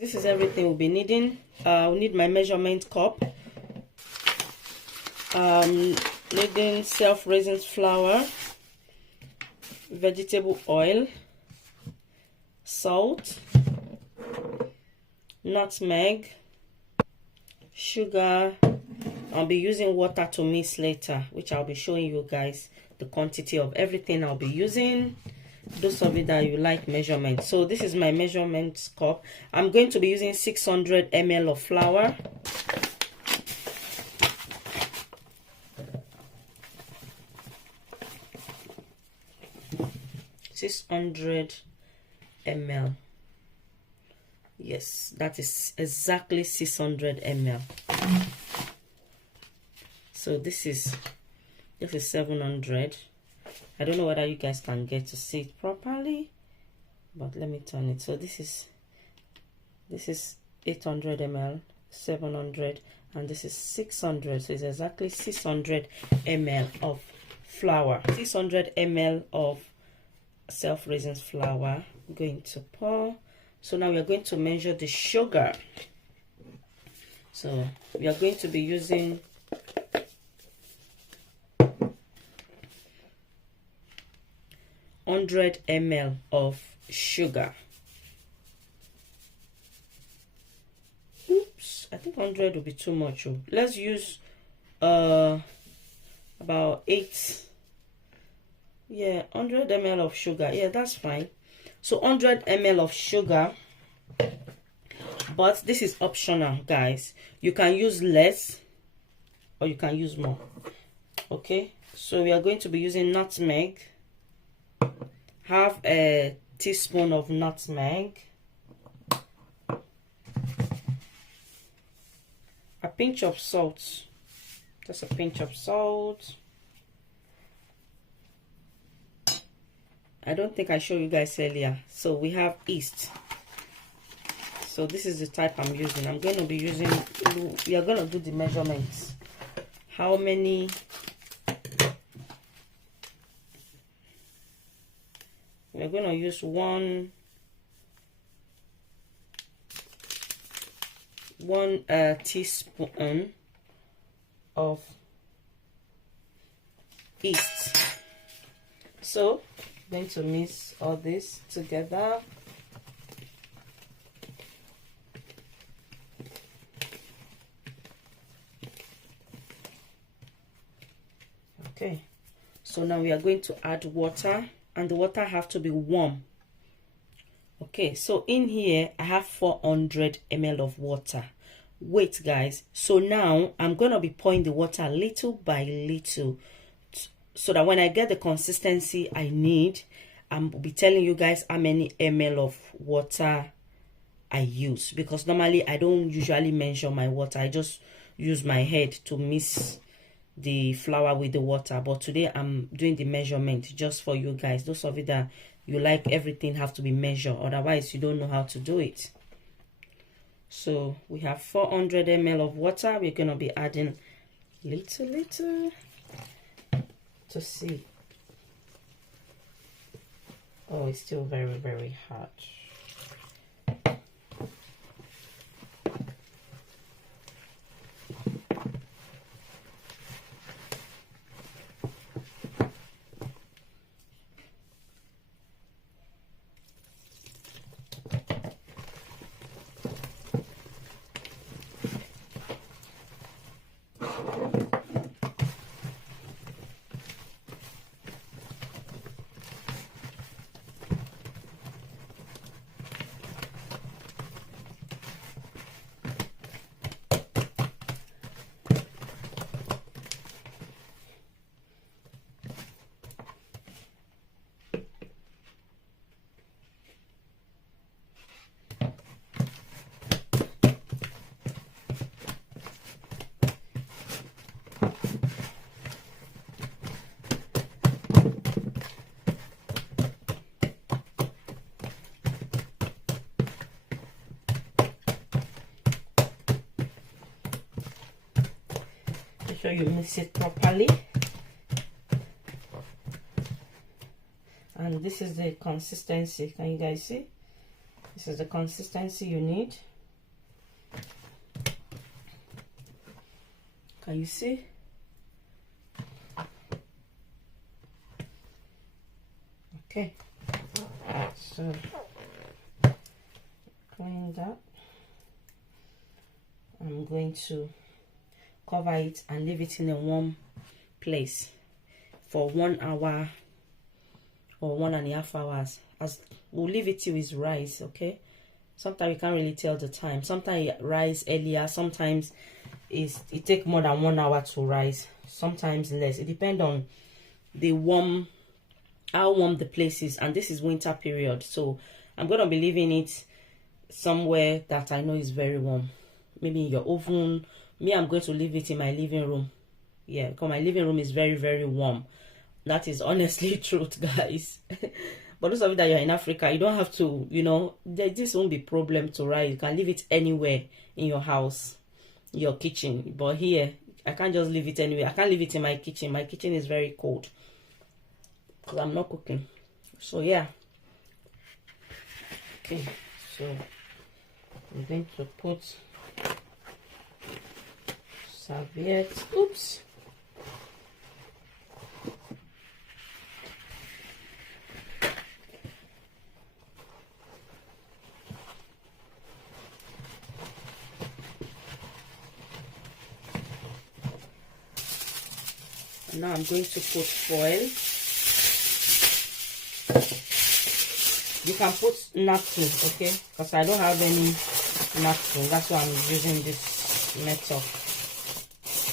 This is everything we'll be needing. We'll need my measurement cup, needing self-raising flour, vegetable oil, salt, nutmeg, sugar. I'll be using water to mix later, which I'll be showing you guys the quantity of everything I'll be using. Those of you that you like measurement. So this is my measurement cup. I'm going to be using 600 ml of flour. ml. Yes, that is exactly 600 ml. So this is 700. I don't know whether you guys can get to see it properly, but let me turn it. So this is 800 ml, 700, and this is 600. So it's exactly 600 ml of flour. 600 ml of self-raising flour. I'm going to pour. So now we are going to measure the sugar. So we are going to be using 100 ml of sugar. Oops, I think 100 will be too much. Let's use about 8. Yeah, 100 ml of sugar. Yeah, that's fine. So 100 ml of sugar, but this is optional, guys. You can use less or you can use more. Okay, so we are going to be using nutmeg. Half a teaspoon of nutmeg, a pinch of salt, just a pinch of salt. I don't think I showed you guys earlier. So we have yeast. So this is the type I'm using. I'm going to be using, we are going to do the measurements. How many? We're going to use one teaspoon of yeast. So I'm going to mix all this together. Okay, so now we are going to add water, and the water have to be warm. Okay, so in here I have 400 ml of water. Wait, guys, so now I'm gonna be pouring the water little by little, so that when I get the consistency I need, I'll be telling you guys how many ml of water I use, because normally I don't usually measure my water. I just use my head to mix the flour with the water, but today I'm doing the measurement just for you guys. Those of you that you like everything have to be measured, otherwise you don't know how to do it. So we have 400 ml of water. We're going to be adding little to see. Oh, it's still very hot. So you mix it properly, and this is the consistency. Can you guys see? This is the consistency you need. Can you see? Okay, so clean that. I'm going to cover it and leave it in a warm place for 1 hour or 1.5 hours. As we'll leave it till it's rise. Okay, sometimes you can't really tell the time. Sometimes it rise earlier, sometimes it take more than 1 hour to rise, sometimes less. It depends on the how warm the place is, and this is winter period, so I'm gonna be leaving it somewhere that I know is very warm, maybe in your oven. Me, I'm going to leave it in my living room. Yeah, because my living room is very, very warm. That is honestly truth, guys. But those of you that you're in Africa, you don't have to, you know, this won't be problem to rise. You can leave it anywhere in your house, your kitchen. But here, I can't just leave it anywhere. I can't leave it in my kitchen. My kitchen is very cold because I'm not cooking. So yeah. Okay, so I'm going to put serviette. Oops. And now I'm going to put foil. You can put napkin, okay? Because I don't have any napkin. That's why I'm using this method.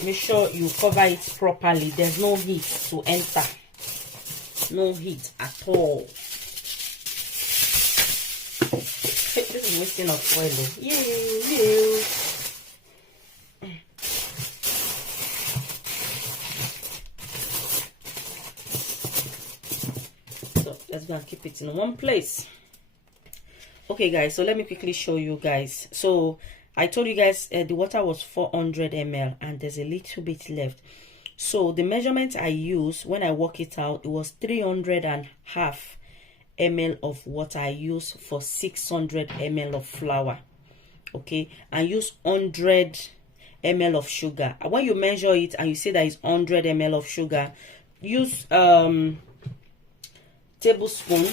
Make sure you cover it properly. There's no heat to enter. No heat at all. This is wasting of oil. Yay. So let's go and keep it in one place. Okay guys, so let me quickly show you guys. So I told you guys the water was 400 ml and there's a little bit left. So the measurement I used when I work it out, it was 300.5 ml of water I used for 600 ml of flour. Okay, and use 100 ml of sugar. And when you measure it and you say that it's 100 ml of sugar, use tablespoon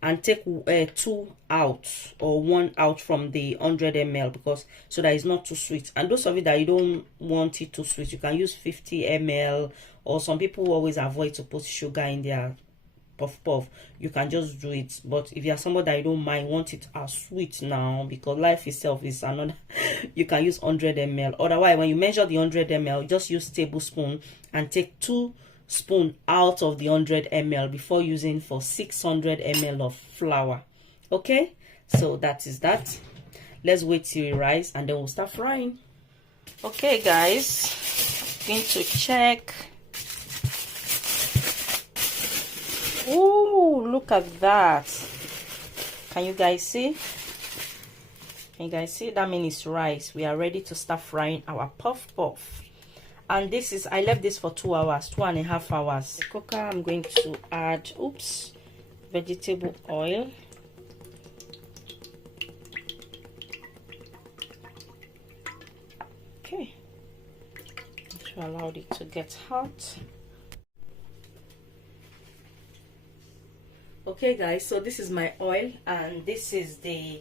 and take 2 out or 1 out from the 100 ml, because so that it's not too sweet. And those of you that you don't want it too sweet, you can use 50 ml, or some people always avoid to put sugar in their puff puff. You can just do it. But if you are somebody that you don't mind, want it as sweet now, because life itself is another, you can use 100 ml. Otherwise, when you measure the 100 ml, just use tablespoon and take 2 spoon out of the 100 ml before using for 600 ml of flour. Okay, so that is that. Let's wait till it rise and then we'll start frying. Okay guys, going to check. Oh, look at that. Can you guys see? Can you guys see? That means it's rice. We are ready to start frying our puff puff. And this is, I left this for 2 hours, 2.5 hours. The cooker, I'm going to add, vegetable oil. Okay, to allow it to get hot. Okay guys, so this is my oil and this is the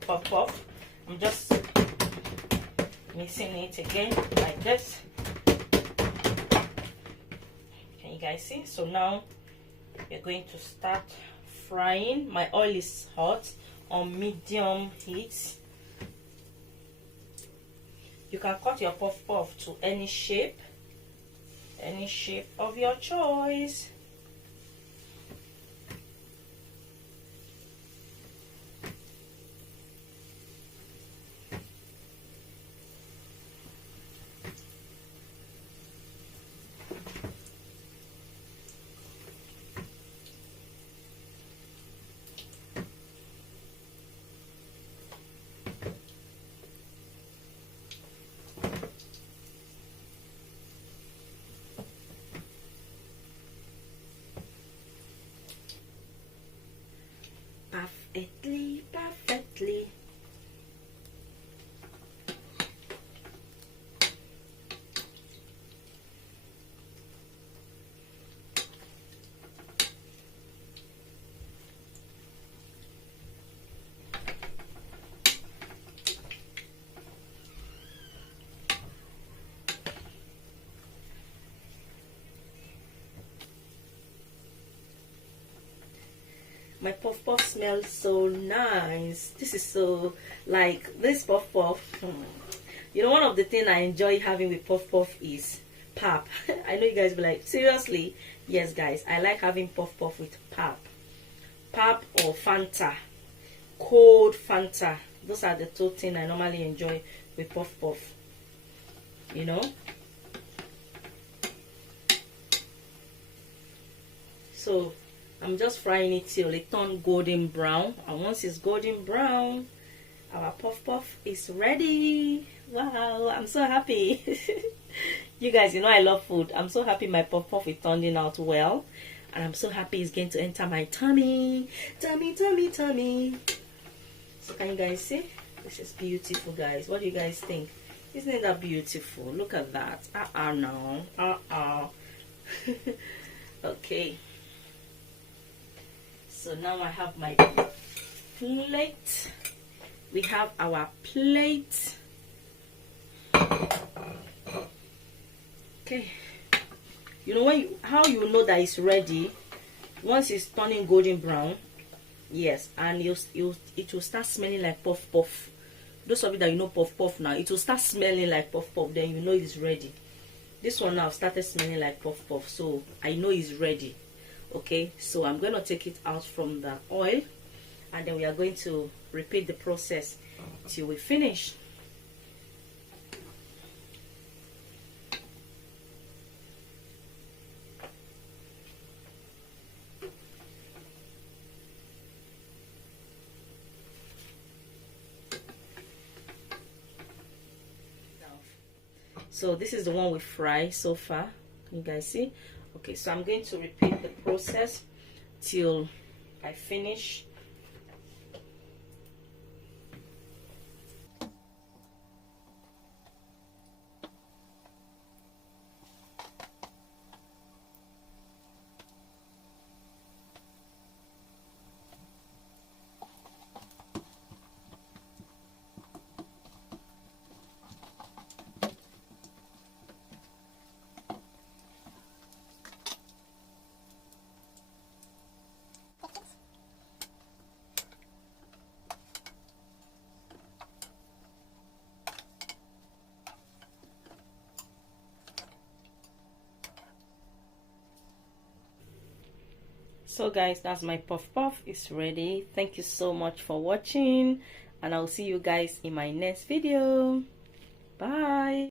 puff puff. I'm just mixing it again like this. Can you guys see? So now we're going to start frying. My oil is hot on medium heat. You can cut your puff puff to any shape of your choice. perfectly, perfectly. My puff puff smells so nice. This is so, like, this puff puff. You know, one of the things I enjoy having with puff puff is pap. I know you guys be like, seriously? Yes, guys, I like having puff puff with pap. Pap or Fanta, cold Fanta. Those are the two things I normally enjoy with puff puff. You know. So I'm just frying it till it turns golden brown, and once it's golden brown, our puff puff is ready. Wow, I'm so happy. You guys, you know I love food. I'm so happy my puff puff is turning out well, and I'm so happy it's going to enter my tummy. Tummy. So can you guys see? This is beautiful, guys. What do you guys think? Isn't that beautiful? Look at that. No. Okay. So now I have my plate. We have our plate. Okay. You know how you know that it's ready? Once it's turning golden brown. Yes, and it will start smelling like puff puff. Those of you that you know puff puff now, it will start smelling like puff puff. Then you know it's ready. This one now started smelling like puff puff, so I know it's ready. Okay, so I'm going to take it out from the oil, and then we are going to repeat the process till we finish. So this is the one we fry so far. Can you guys see? Okay, so I'm going to repeat the process till I finish. So guys, that's my puff puff. It's ready. Thank you so much for watching, and I'll see you guys in my next video. Bye.